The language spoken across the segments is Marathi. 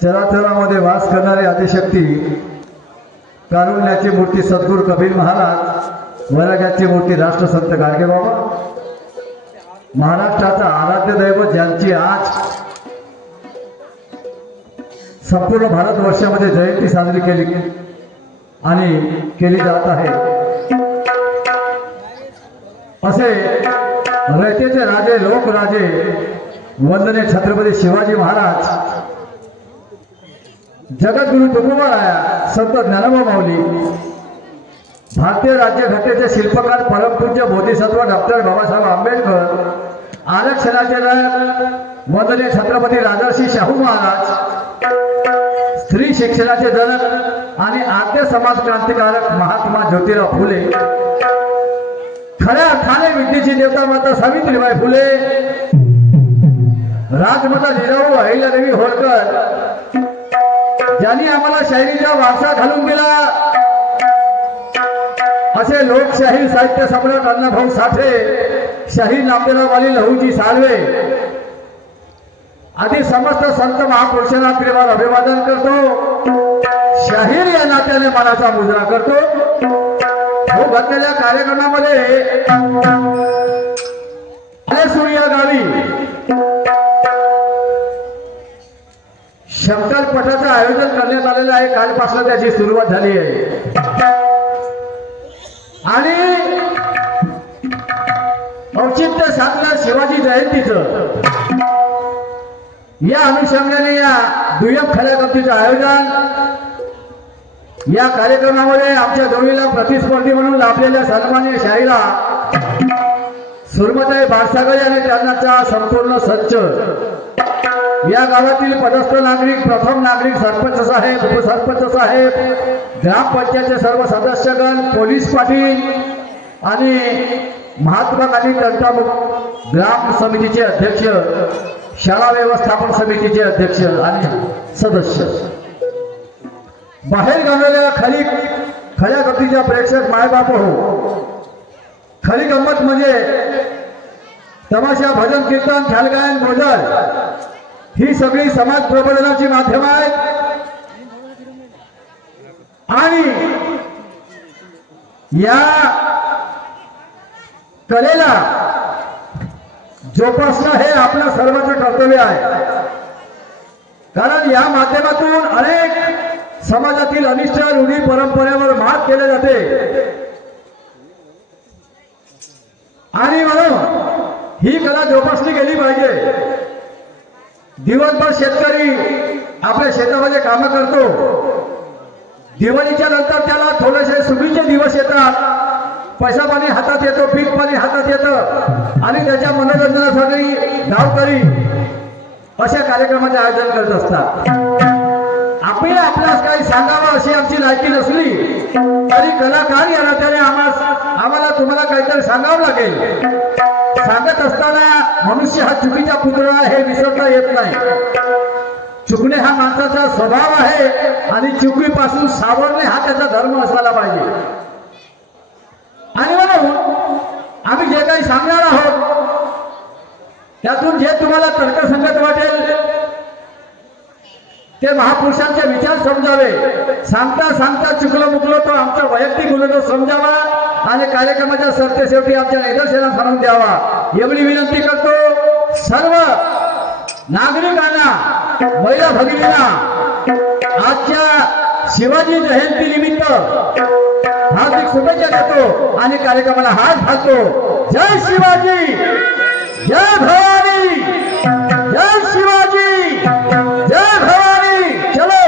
चराचरामध्ये वास करणारी आदिशक्ती, कारुण्याची मूर्ती सद्गुरू कबीर महाराज, वैराग्याची मूर्ती राष्ट्रसंत गाडगेबाबा, महाराष्ट्राचा आराध्य दैवत ज्यांची आज संपूर्ण भारतवर्षामध्ये जयंती साजरी केली जात आहे, असे रयतेचे राजे, लोकराजे, वंदनीय छत्रपती शिवाजी महाराज, जगद्गुरु तुकोबाराया, संत ज्ञानोबा माऊली, भारतीय राज्यघटनेचे शिल्पकार परमपूज्य बोधिसत्व डॉक्टर बाबासाहेब आंबेडकर, आरक्षणाचे जनक वंदनीय छत्रपती राजर्षी शाहू महाराज, स्त्री शिक्षणाचे जनक आणि आद्य समाज क्रांतिकारक महात्मा ज्योतिराव फुले, खऱ्या अर्थाने विद्येची देवता माता सावित्रीबाई फुले, राजमाता जिजाऊ अहिल्यादेवी होळकर, ज्यांनी आम्हाला शाहिरीचा वारसा घालून दिला, असे लोकशाही साहित्य सम्राट अण्णाभाऊ साठे, शाहीर नामदेवराव वाली, लहूजी साळवे आदी समस्त संत महापुरुषांना प्रेमाने अभिवादन करतो। शाहीर या नात्याने मनाचा मुजरा करतो। हो घडलेल्या कार्यक्रमामध्ये सूर्या गावी शंकर पटाचं आयोजन करण्यात आलेलं आहे। कालपासून त्याची सुरुवात झाली आहे आणि औचित्य साधलं शिवाजी जयंतीचं। या अनुषंगाने या दुय्यम खऱ्या गमतीचं आयोजन, या कार्यक्रमामध्ये आमच्या जोडीला प्रतिस्पर्धी म्हणून लाभलेल्या सन्माननीय शाहिरा सुरमताई बारसागर आणि त्यांचा संपूर्ण संच, या गावातील पदस्थ नागरिक, प्रथम नागरिक, सरपंच साहेब, उपसरपंच साहेब, ग्रामपंचायतचे सर्व सदस्यगण, पोलीस पाटील आणि महात्मा गांधी तंटामुक्त ग्राम समितीचे अध्यक्ष, शाळा व्यवस्थापन समितीचे अध्यक्ष आणि सदस्य, बाहेर गावलेल्या खऱ्या गमतीच्या प्रेक्षक मायबाप हो। खरी गंमत म्हणजे तमाशा, भजन, कीर्तन, ख्यालगायन, गोंधळ ही सगळी समाज प्रबोधनाची माध्यम आहेत आणि या कलेला जोपासणं हे आपलं सर्वांचं कर्तव्य आहे। कारण या माध्यमातून अनेक समाजातील अनिष्ट रूढी परंपरेवर मात केले जाते आणि म्हणून ही कला जोपासली गेली पाहिजे। दिवसभर शेतकरी आपल्या शेतामध्ये काम करतो, दिवाळीच्या नंतर त्याला थोडेसे सुगीचे दिवस येतात पैसा पाणी हातात येतो, पीक पाणी हातात येतं आणि त्याच्या मनोरंजनासाठी गावकरी अशा कार्यक्रमाचे आयोजन करत असतात. आपण आपल्यास काही सांगावं अशी आमची लायकी नसली तरी कलाकार या नात्याने आम्हाला तुम्हाला काहीतरी सांगावं लागेल. सांगत असताना मनुष्य हा चुकीचा पुतळा हे विसरता येत नाही. चुकणे हा माणसाचा स्वभाव आहे आणि चुकीपासून सावरणे हा त्याचा धर्म असायला पाहिजे. आणि म्हणून आम्ही जे काही सांगणार आहोत त्यातून जे तुम्हाला तर्कसंगत वाटेल ते महापुरुषांचे विचार समजावे. सांगता सांगता चुकलो मुकलो तो आमचा वैयक्तिक गुन्हा समजावा आणि कार्यक्रमाच्या सरतेशेवटी आमच्या निदर्शनास आणून द्यावा एवढी विनंती करतो. सर्व नागरिकांना, महिला भगिनींना आजच्या शिवाजी जयंती निमित्त हार्दिक शुभेच्छा देतो आणि कार्यक्रमाला हात घालतो. जय शिवाजी, जय भवानी, जय शिवाजी, जय भवानी. चलो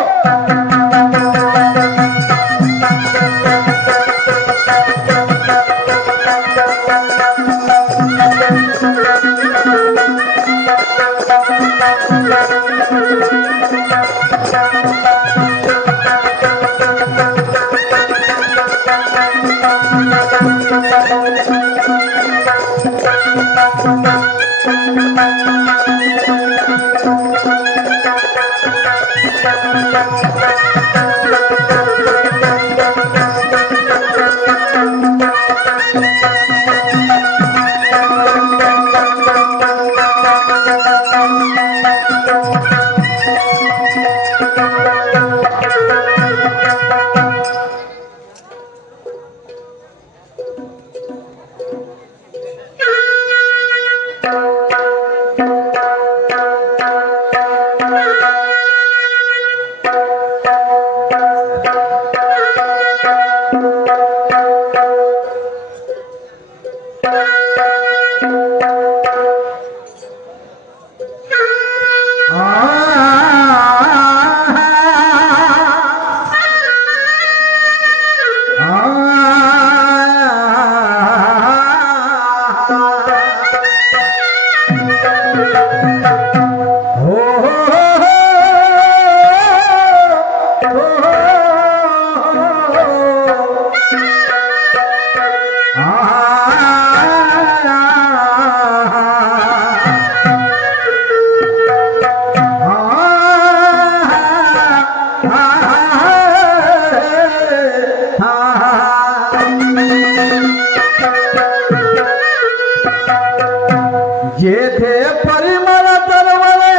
जेथे परिमळ तरवळे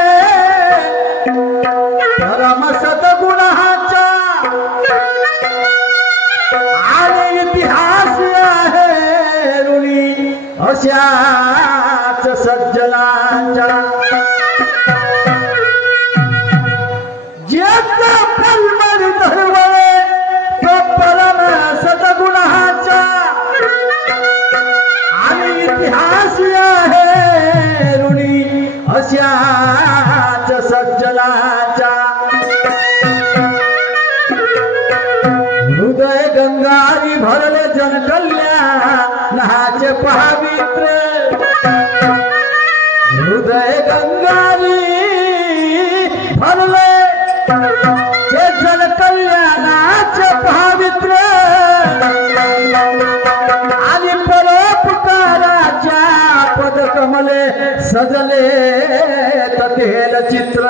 परम सद्गुणाचा आणि इतिहास आहे ऋणी अशाच सज्जनांचा. जेथे परिमळ तरवळे परम सद्गुणाचा आणि इतिहास आहे अशाच सज्जनाचा. हृदय गंगारी भरले जनकल्याणाचे पवित्र. हृदय गंगारी भरले ते जनकल्याणाचे पवित्र आणि परोपकाराच्या पदकमले सजले ततेल चित्र.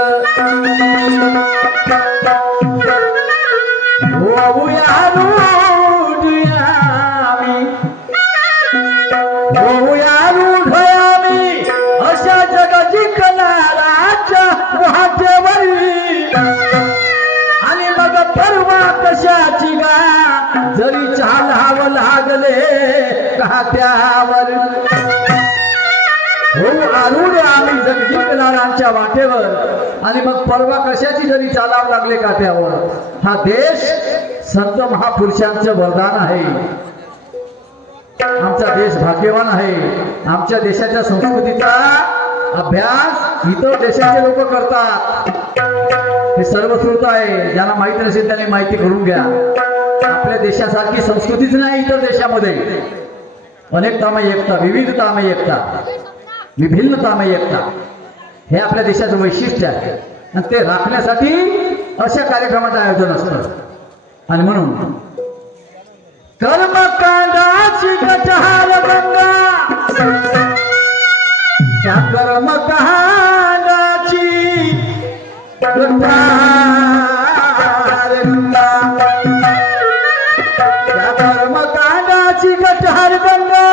होऊया रूढ आम्ही अशा जग जिंकणाराच्या वाटेवरी. आणि मग परवा कशाची गा जरी चालावं लागले काट्यावर. हो आरूढ आम्ही जग जिंकणाऱ्यांच्या वाटेवर आणि मग परवा कशाची जरी चालावं लागले काट्यावर. हा देश संत महापुरुषांचं वरदान आहे. आमचा देश भाग्यवान आहे. आमच्या देशाच्या संस्कृतीचा अभ्यास इतर देशाचे लोक करतात. हे सर्वश्रुत आहे. ज्यांना माहित नसेल त्यांनी माहिती करून घ्या. आपल्या देशासारखी संस्कृतीच नाही इतर देशामध्ये. अनेकतामय एकता, विविधतामय एकता, विभिन्नतामय एकता हे आपल्या देशाचं वैशिष्ट्य आहे आणि ते राखण्यासाठी अशा कार्यक्रमाचं आयोजन असतं. आणि म्हणून कर्मकांडाची कटार गंगा, त्या कर्मकांडाची कटार गंगा, त्या कर्मकांडाची कटार गंगा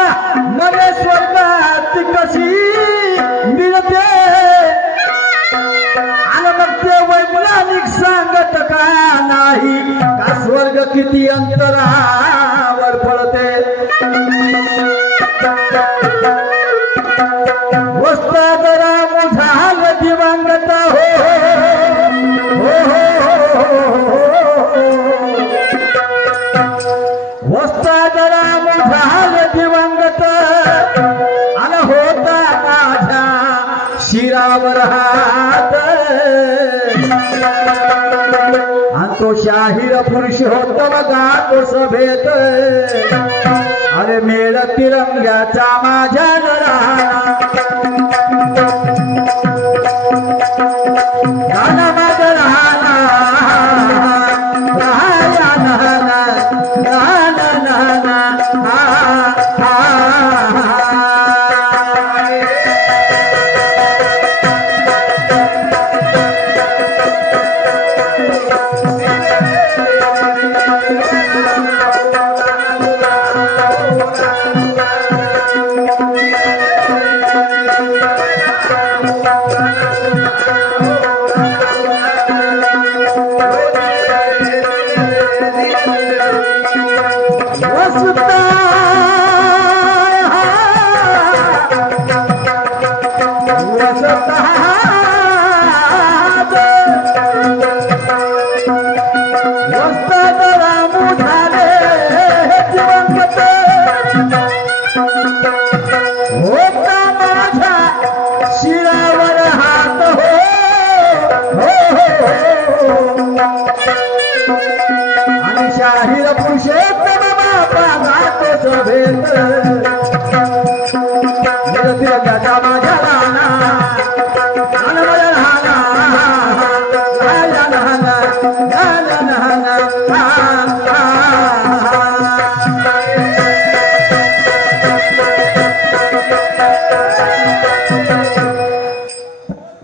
नवे स्वर्गात कशी मिळते आणि मग ते वैज्ञानिक सांगत का नाही का स्वर्ग किती अंतरावर पडते. वस्ताद राम झाल दिवंगत हो, वस्ताद राम झाल दिवंगत आणि होता माझ्या शिरावर हात आणि तो शाहीर पुरुष होता बघा तो सभेत. अरे मेळ तिरंग्याचा माझ्या गाना माझा राहना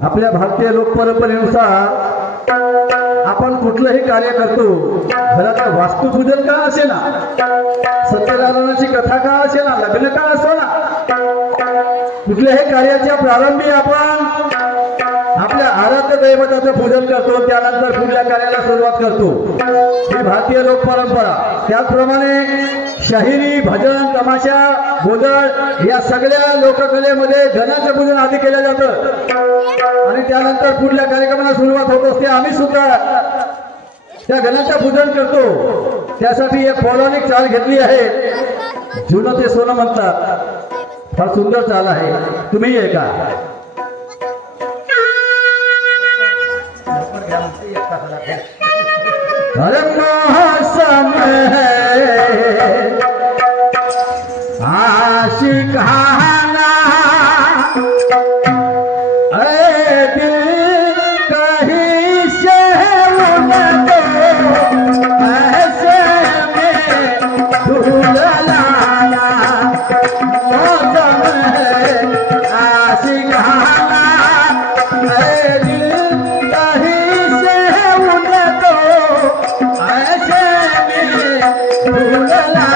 आपल्या भारतीय लोकपरंपरेनुसार आपण कुठलंही कार्य करतो, घराचं वास्तुपूजन का असे ना, सत्यनारायणाची कथा का असे ना, लग्न का असो ना, कुठल्याही कार्याच्या प्रारंभी आपण आपल्या आराध्य दैवताचं पूजन करतो, त्यानंतर पुढल्या कार्याला सुरुवात करतो. ही भारतीय लोकपरंपरा. त्याचप्रमाणे शाहिरी, भजन, तमाशा, गोंधळ या सगळ्या लोककलेमध्ये धनाचं पूजन आधी केलं जातं आणि त्यानंतर पुढल्या कार्यक्रमाला सुरुवात होत असते. आम्ही सुद्धा त्या गणाचं पूजन करतो. त्यासाठी एक पौराणिक चाल घेतली आहे, जुनं ते सोनं म्हणतात. फार सुंदर चाल आहे, तुम्ही ऐका. अरे मौसम है आशिकाना, ऐ दिल कहीं से उनको ऐसे में भूल लाना. मौसम है आशिकाना, ऐ दिल कहीं से उनको ऐसे में भूल लाना.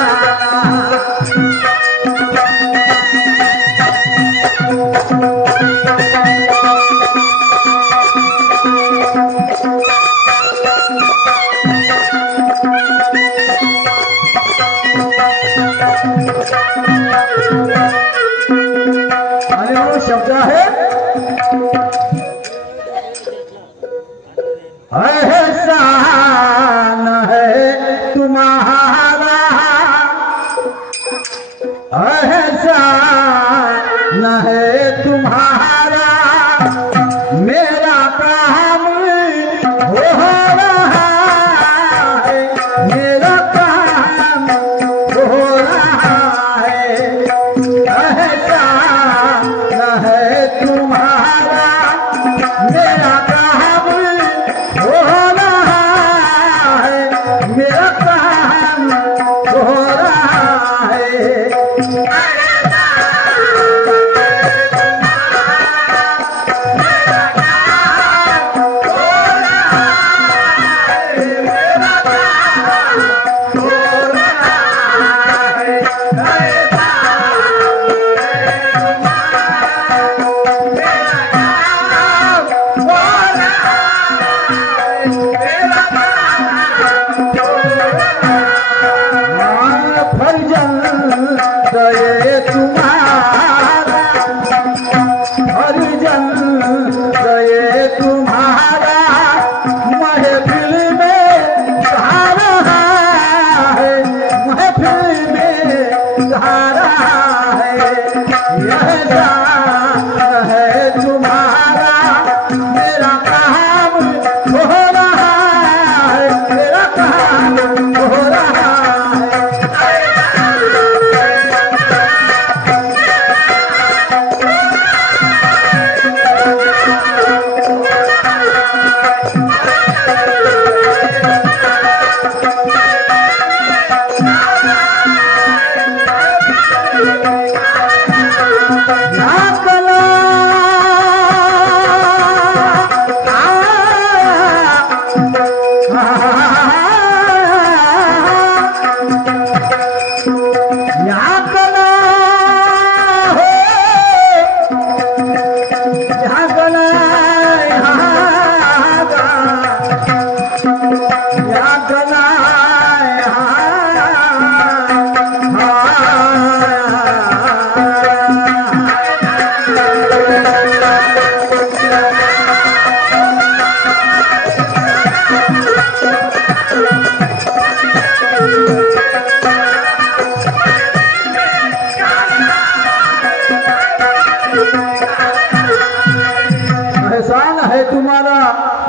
आणि म्हणून शब्द आहे एहसान है तुम्हारा, एहसान है तुम्हारा, मेरा काम हो रहा है, मेरा काम हो रहा है.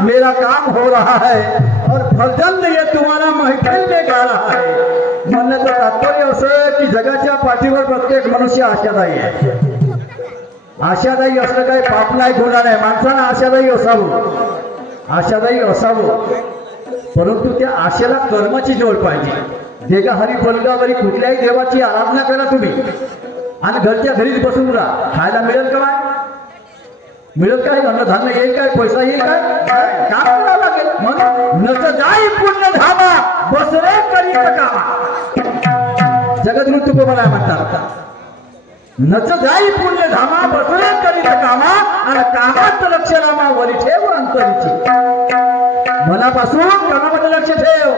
मेरा काम हो रहा है और फर्जंद ये तुम्हाला महफिल में गा रहा है. म्हणण्याचं तात्पर्य असं की जगाच्या पाठीवर प्रत्येक मनुष्य आशादायी आहे. आशादायी असणं काही पाप नाही, गुन्हा नाही. माणसानं आशादायी असावं, आशादायी असावं, परंतु त्या आशेला कर्माची जोड पाहिजे. जे का हरी फलगावरी कुठल्याही देवाची आराधना करा तुम्ही आणि घरच्या घरीच बसून राहा, खायला मिळेल का? मिळत काय? अन्नधान्य येईल काय? पैसा येईल काय? काम करावं लागेल. म्हणून नच जाई पुण्य धामा बसरे करीत कामा. जगद्गुरु तुकोबराय म्हणतात, नच जाई पुण्य धामा बसरे करीत कामा आणि कामात लक्ष रामा वरी ठेव अंतरीची. मनापासून कामामध्ये लक्ष ठेव.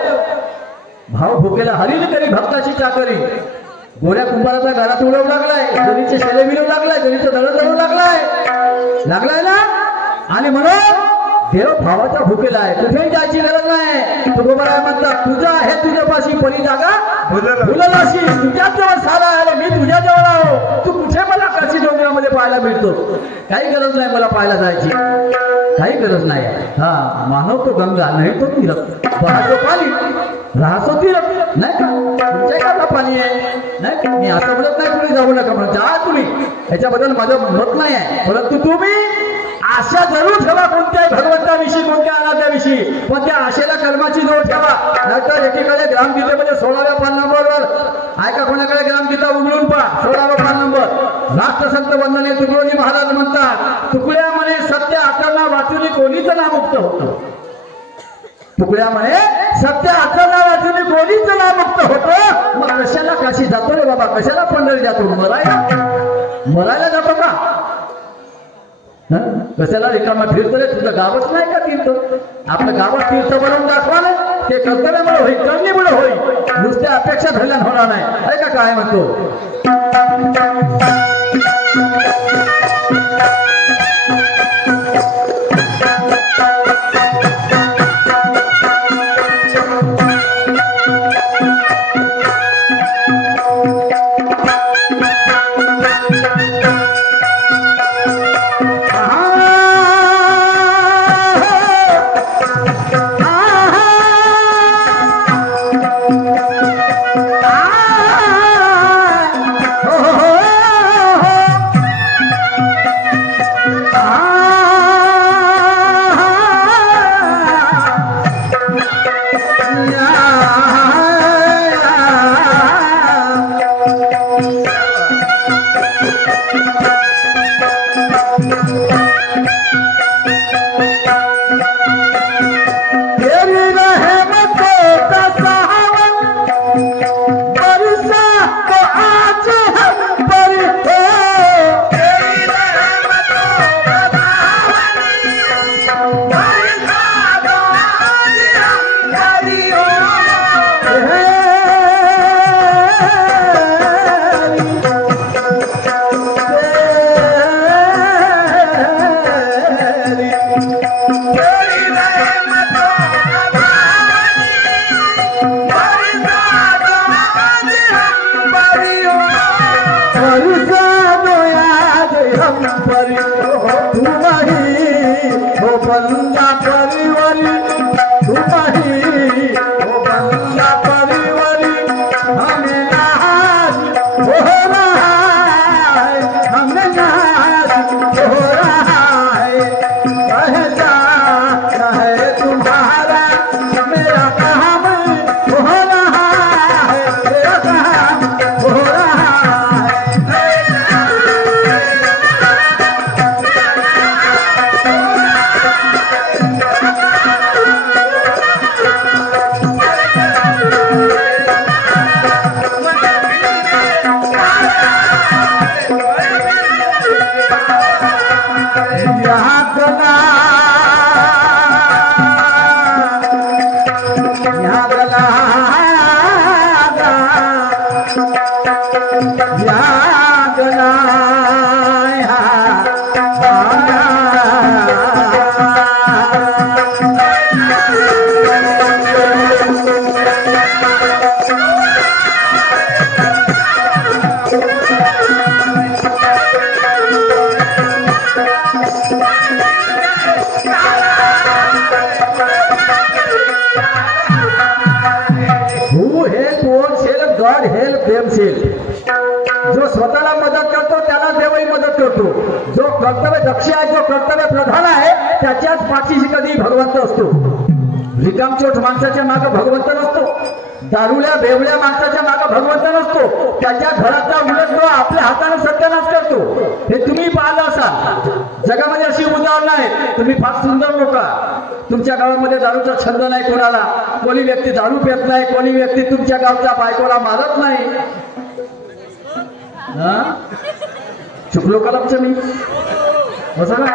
भाव भुकेला हरील करी भक्ताची चाकरी. गोऱ्या कुंभाराचा घरात उडवू लागलाय, गणीचे शेले मिळवू लागलाय, गणीचं दळ दळू लागलाय ना. आणि म्हणून देव भावाचा भुकेला आहे. कुठेही जायची गरज नाही. तुकोबराय म्हणतात, तुझा आहे तुझ्यापाशी परी जागा भुललाशी. तुझ्याच जवळ सारा आहे, मी तुझ्या जवळ आहो. तू कुठे मला कशी डोंगरामध्ये पाहायला मिळतो? काही गरज नाही मला पाहायला जायची, काही गरज नाही. हा मानव तो गंगा नाही तो तीरथ, पाहतो पाणी राहतो तीरथ नाही का? तुमच्या का पाणी आहे नाही. मी असं म्हणत नाही पुढे जाऊ नका म्हणत जा तुम्ही, ह्याच्याबद्दल माझं मत नाही आहे. परंतु तुम्ही आशा जरूर ठेवा कोणत्याही भगवंताविषयी, कोणत्या आराध्याविषयी, पण त्या आशेला कर्माची जोड ठेवा. नाहीतर एकीकडे ग्रामगीतेमध्ये 16व्या पान नंबरवर ऐका, कोणाकडे ग्रामगीता उघडून पहा, 16वा पान नंबर. राष्ट्रसंत वंदनीय तुकडोजी महाराज म्हणतात, तुकड्या म्हणे सत्य आचरणा वाचून कोणीच नामुक्त होतं. तुकड्या म्हणे सत्य आचरणा वाचून कोणीच नामुक्त होतो. मग कशाला काशी जातो रे बाबा? कशाला पंढरी जातो? मरायला जातो का? कशाला रिकामा फिरतो रे? तुझं गावच नाही का तीर्थ? आपलं गावात तीर्थ बनवून दाखवा ना. ते कर्तव्यामुळे होईल, करणीमुळे होईल, नुसत्या अपेक्षा धरल्यान होणार नाही. अरे का काय म्हणतो? यागना यागना यागना गॉड हेल्प देमसेल. जो स्वतःला मदत करतो त्याला देवही मदत करतो. जो कर्तव्य दक्ष आहे, जो कर्तव्य प्रधान आहे, त्याच्याच पाठीशी कधी भगवंत असतो. रिकामचोट माणसाच्या मागे भगवंत नसतो. दारुल्या बेवल्या माणसाच्या मागे भगवंत नसतो. त्याच्या घराचा उलट तो आपल्या हाताने सत्यानाश करतो. हे तुम्ही पाहिलं असाल. जगामध्ये अशी उदाहरण आहे. तुम्ही फार सुंदर लोक. तुमच्या गावामध्ये दारूचा छंद नाही कोणाला. कोणी व्यक्ती दारू पित नाही. कोणी व्यक्ती तुमच्या गावच्या बायकोला मारत नाही. चुकलो का लक्ष मी असं ना?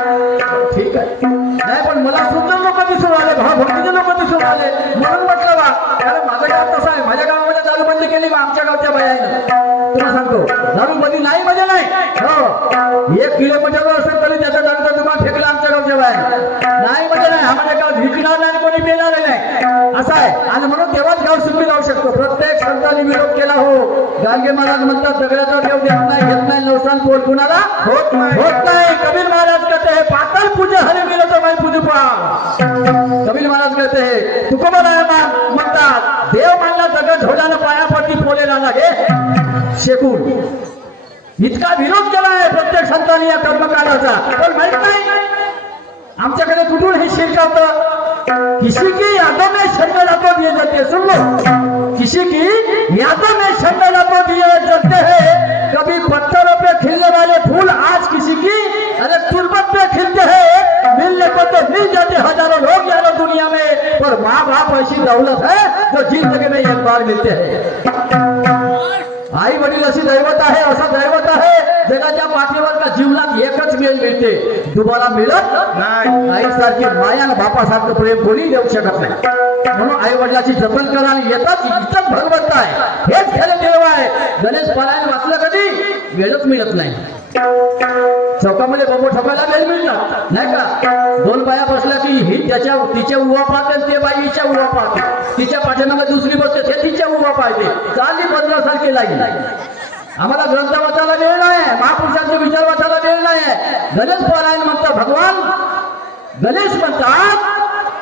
ठीक आहे. नाही पण मला सुंदर लोक दिसून आले, भावभक्तीचे लोक दिसून आले म्हणून म्हटलं बा. अरे माझं गाव तसं आहे. माझ्या गावामध्ये दारूबंदी केली का आमच्या गावच्या बायाने? तुला सांगतो दारूबंदी नाही म्हणजे नाही. हो 1 किलोमीटरवर असेल तरी त्याचा दारूचा दुकान फेकला आमच्या गावच्या बाया. नाही म्हणजे नाही. आम्हाला गाव विकणार नाही, कोणी पिणार नाही असं आहे. आणि म्हणून तेव्हाच गाव सुखी जाऊ शकतो. प्रत्येक संतांनी विरोध केला. हो गाडगे महाराज म्हणतात दगडाचा देव देत नाही, घेत नाही, नवसान पोल कुणाला होत नाही. कबीर महाराज कहते हैं पातल पूजे हरे मिलो तो मैं पूजू पा. कबीर महाराज कहते हैं तुकोबराय म्हणतात देव मानला दगड झोडानं पायापट्टी पोलेला लागे शेकून. इतका विरोध केला आहे प्रत्येक संतांनी या कर्मकांडाचा. पण माहित नाही आमच्याकडे कुठून हे शिरकावतं. किसी की यादों में छंद लातो दिए जाते. सुन लो, किसी की यादों में छंद लातो दिए जाते हैं. कभी पत्थरों पे खिलने वाले फूल आज किसी की अरे तुरबत पे खिलते हैं. मिलने को तो मिल जाते हजारों लोग यारो दुनिया में, पर माँ बाप ऐसी दौलत है जो जिंदगी में एक बार मिलते हैं. आई वडील अशी दैवत आहे, असं दैवत आहे जगाच्या पाठीवर का जीवनात एकच वेळ मिळते, दुबारा मिळत नाही. आईसारखी माया आणि बापासारखं प्रेम कोणी देऊ शकत नाही. म्हणून आई वडिलाची जतन करा आणि येतात इथंच भगवंत आहे. हेच खरे देव आहे. गणेश पारायण वाचलं कधी वेळच मिळत नाही. चौकामध्ये बंबू ठोकायला वेळ मिळतात नाही का. 2 बाया बसल्या की ही तिच्या उभा पाहते, ते बाई हिच्या उभा पाहते. तिच्या पाठीमागे दुसरी बसते, ते तिच्या उभा पाहते. चालली बदलासारखी लागली. आम्हाला ग्रंथ वाचायला वेळ नाही, महापुरुषांचे विचार वाचायला वेळ नाही. गणेश पारायण म्हणतात भगवान गणेश म्हणतात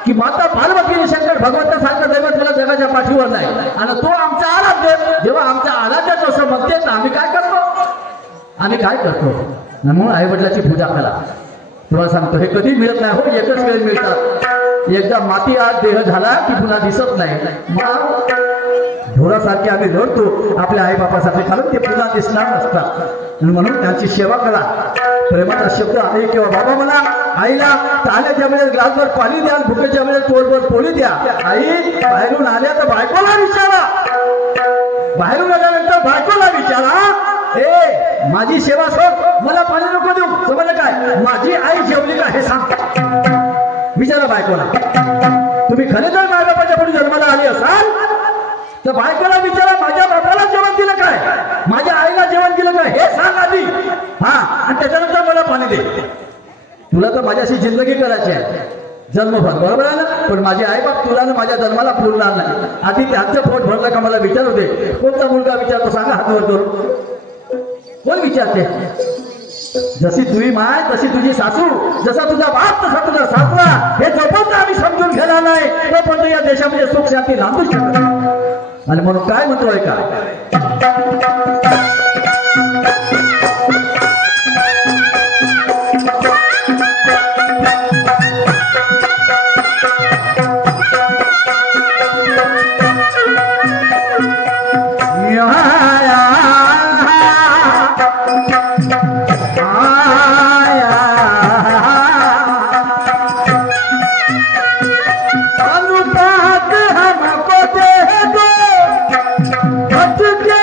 की माता पार्वतीने शंकर भगवंतासारखं दैवत मला जगाच्या पाठीवर नाही. आणि तो आमचा आराध्य. जेव्हा आमचा आराध्य असं म्हणते तर आम्ही काय करतो? म्हणून आई वडिलाची पूजा करा. तुला सांगतो हे कधी मिळत नाही. हो एकच वेळ मिळतात. एकदा माती आज देह झाला की पुन्हा दिसत नाही. ढोरासारखे आम्ही लढतो आपल्या आई बापासाठी, कारण ते पुन्हा दिसणार नसतात. म्हणून त्यांची सेवा करा. प्रेमाचा शब्द आहे किंवा बाबा म्हणा आईला ताण्याच्या वेळेस ग्लासभर पाणी द्या, भुकेच्या वेळेस तोडभर पोळी द्या. आई बाहेरून आल्या तर बायकोला विचारा. बाहेरून आल्यानंतर बायकोला विचारा ए माझी सेवा सोड, मला पाणी नको देऊ. समजलं काय? माझी आई जेवली का हे सांग. विचारा बायकोला. तुम्ही खरे जर माझ्या बापाच्या पुढे जन्माला आले असाल तर बायकोला विचारा माझ्या बापाला जेवण दिलं काय, माझ्या आईला जेवण दिलं काय हे सांग आधी. आणि त्याच्यानंतर मला पाणी दे. तुला तर माझ्याशी जिंदगी करायची आहे जन्मभर, बरोबर आहे ना. पण माझे आई बाप तुला माझ्या जन्माला पुरणार नाही. आधी त्यांचं पोट भरलं का मला विचारू दे. कोणता मुलगा विचारतो सांगा हात वर करून. कोण विचारते? जशी तुझी माय तशी तुझी सासू, जसा तुझा बाप तसा तुझा सासरा. हे जोपर्यंत आम्ही समजून घेणार नाही तोपर्यंत या देशामध्ये सुख शांती नांदू शकत. आणि म्हणून काय म्हणतोय का अनुपात हमको दे दो, बच के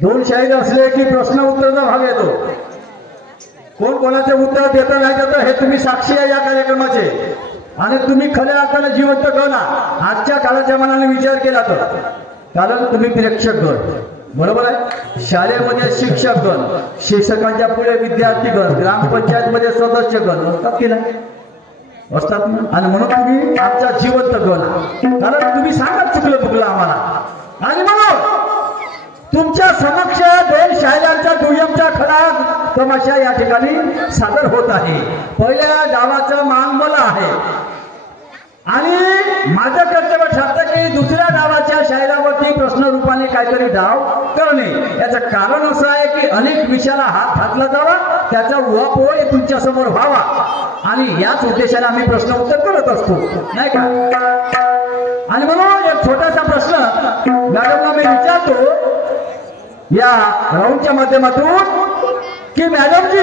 दोन शाहीर असले की प्रश्न उत्तरचा भाग येतो. कोण कोणाचे उत्तर देतं नाही देतं हे तुम्ही साक्षी आहे या कार्यक्रमाचे. आणि तुम्ही खऱ्या अर्थाने जिवंत गण आजच्या काळाच्या मनाने विचार केला तर, कारण तुम्ही प्रेक्षक गण, बरोबर आहे. शाळेमध्ये शिक्षक गण, शिक्षकांच्या पुढे विद्यार्थी गण, ग्रामपंचायत मध्ये सदस्य गण असतात की नाही? असतात ना. आणि म्हणून तुम्ही आमचा जिवंत गण, कारण तुम्ही सांगत चुकलं चुकलं आम्हाला. आणि म्हणून तुमच्या समक्ष दोन शाहिरांच्या दुय्यमचा खरा तमाशा या ठिकाणी सादर होत आहे. पहिल्या डावाचा मान मला आहे आणि माझं कर्तव्य ठरतं की दुसऱ्या डावाच्या शाहिरावरती प्रश्न रूपाने काहीतरी डाव करणे. याचं कारण असं आहे की अनेक विषयाला हात घातला जावा, त्याचा उहापोह तुमच्या समोर व्हावा आणि याच उद्देशाने आम्ही प्रश्न उत्तर करत असतो, नाही का? आणि म्हणून एक छोटासा प्रश्न मॅडमला मी विचारतो या राऊंडच्या माध्यमातून की मॅडमजी,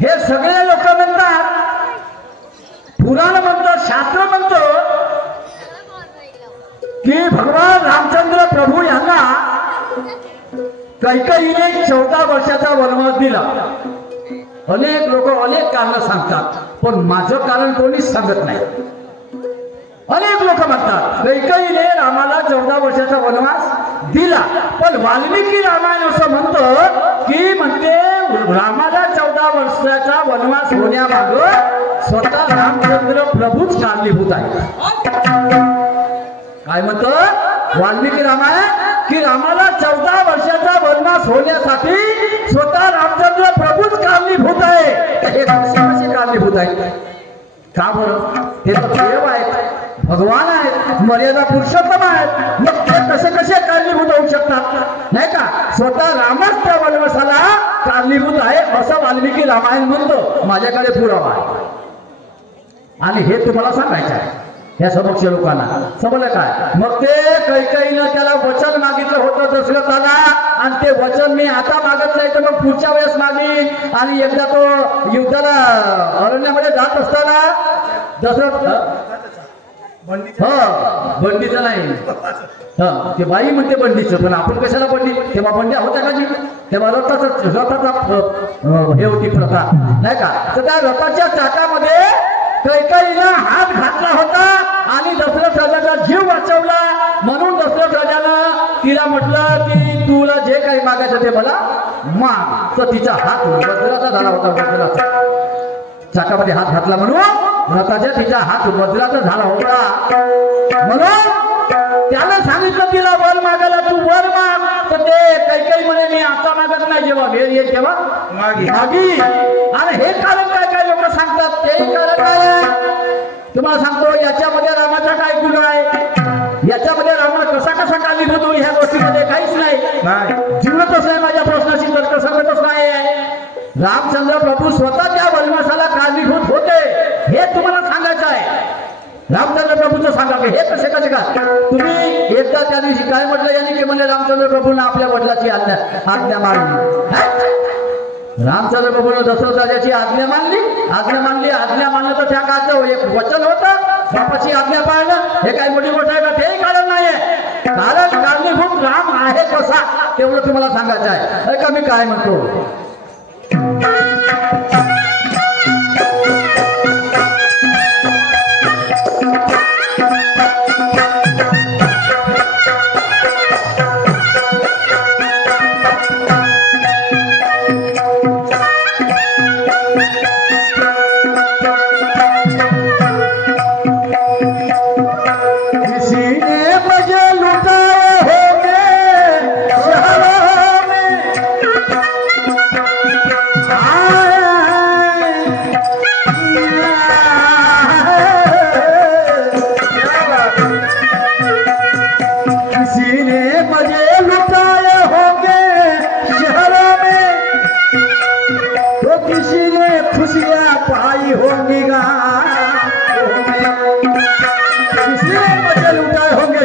हे सगळे लोक म्हणतात, पुराण म्हणतो, शास्त्र म्हणतो की भगवान रामचंद्र प्रभू यांना कैकेयीने 14 वर्षाचा वनवास दिला. अनेक लोक अनेक कारण सांगतात, पण माझं कारण कोणीच सांगत नाही. अनेक लोक म्हणतात कैकेयीने रामाला 14 वर्षाचा वनवास दिला, पण वाल्मिकी रामायण असं म्हणतो की म्हणते रामाला 14 वर्षाचा वनवास होण्यामाग स्वतः रामचंद्र प्रभूच कारणीभूत आहे. काय म्हणतो वाल्मिकी रामायण की रामाला 14 वर्षाचा वनवास होण्यासाठी स्वतः रामचंद्र प्रभूच कारणीभूत आहे. हे कसे कारणीभूत आहे? का बरं? ते तर देव आहेत, भगवान आहेत, मर्यादा पुरुषोत्तम आहेत, मग ते कसे कसे कारणीभूत होऊ शकतात? नाही का? स्वतः रामच त्या वनवासाला कारणीभूत आहे असं वाल्मिकी रामायण म्हणतो. माझ्याकडे पुरावा आहे आणि हे तुम्हाला सांगायचं आहे या समक्ष लोकांना. समजलं काय? मग ते कैकेयीनं त्याला वचन मागितलं होतं दशरथाला, आणि ते वचन मी आता मागत नाही तर मग पुढच्या वेळेस मागीन. आणि एकदा तो युद्धाला अरण्यामध्ये जात असताना दशरथ बंडीचं नाही, ते बाई म्हणते बंडीचं, पण आपण कशाला बंडी? तेव्हा बंड्या होत्या का जी? तेव्हा रथाचा हे होती प्रथा, नाही का? तर त्या रथाच्या चाकामध्ये कैकेयीनं हात घातला होता आणि दशरथ राजाचा जीव वाचवला. म्हणून दशरथ राजानं तिला म्हटलं की तुला जे काही मागायचं ते मला माग. तर तिचा हात वज्राचा झाला होता, वज्राचा. चाकामध्ये हात घातला म्हणून रथाच्या तिचा हात वज्राचा झाला होता. म्हणून त्यानं सांगितलं तिला वर मागायला, तू वर माग. तर ते कैकेयी म्हणे मी आता मागत नाही, जेव्हा वेळ येईल तेव्हा मागी. आणि हे कारण काय काय लोक सांगतात, ते कारण काय तुम्हाला सांगतो. याच्यामध्ये रामाचा काय गुण आहे, याच्यामध्ये रामा कसा कसा कारणीभूत होईल ह्या गोष्टीमध्ये काहीच नाही. जीवतच नाही, माझ्या प्रश्नाची तर्क सांगतच नाही. रामचंद्र प्रभू स्वतः त्या वनवासाला कारणीभूत होते हे तुम्हाला सांगायचं आहे. रामचंद्र प्रभूचं सांगा हे कसे कसे का? तुम्ही एकदा त्या दिवशी काय म्हटलं यांनी की म्हणजे रामचंद्र प्रभूंना आपल्या वडिलाची आज्ञा मानली. रामचंद्र प्रभूने दशरथ राजाची आज्ञा मानली. आज्ञा मानलं तर त्या काळचं एक वचन होतं, बापाची आज्ञा पाळणं. हे काही मोठी गोष्ट आहे का? तेही कारण नाहीये. कारण कारणीभूत राम आहे कसा तेवढं तुम्हाला सांगायचं आहे. का मी काय म्हणतो,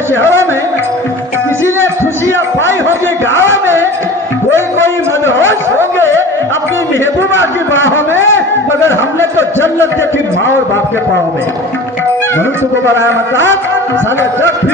शहरों में किसी ने खुशियां पाई होगी, गांव में कोई जग देखी माँ और बाप के पाँव में। म्हणून तुकोबराया म्हणतात साले जग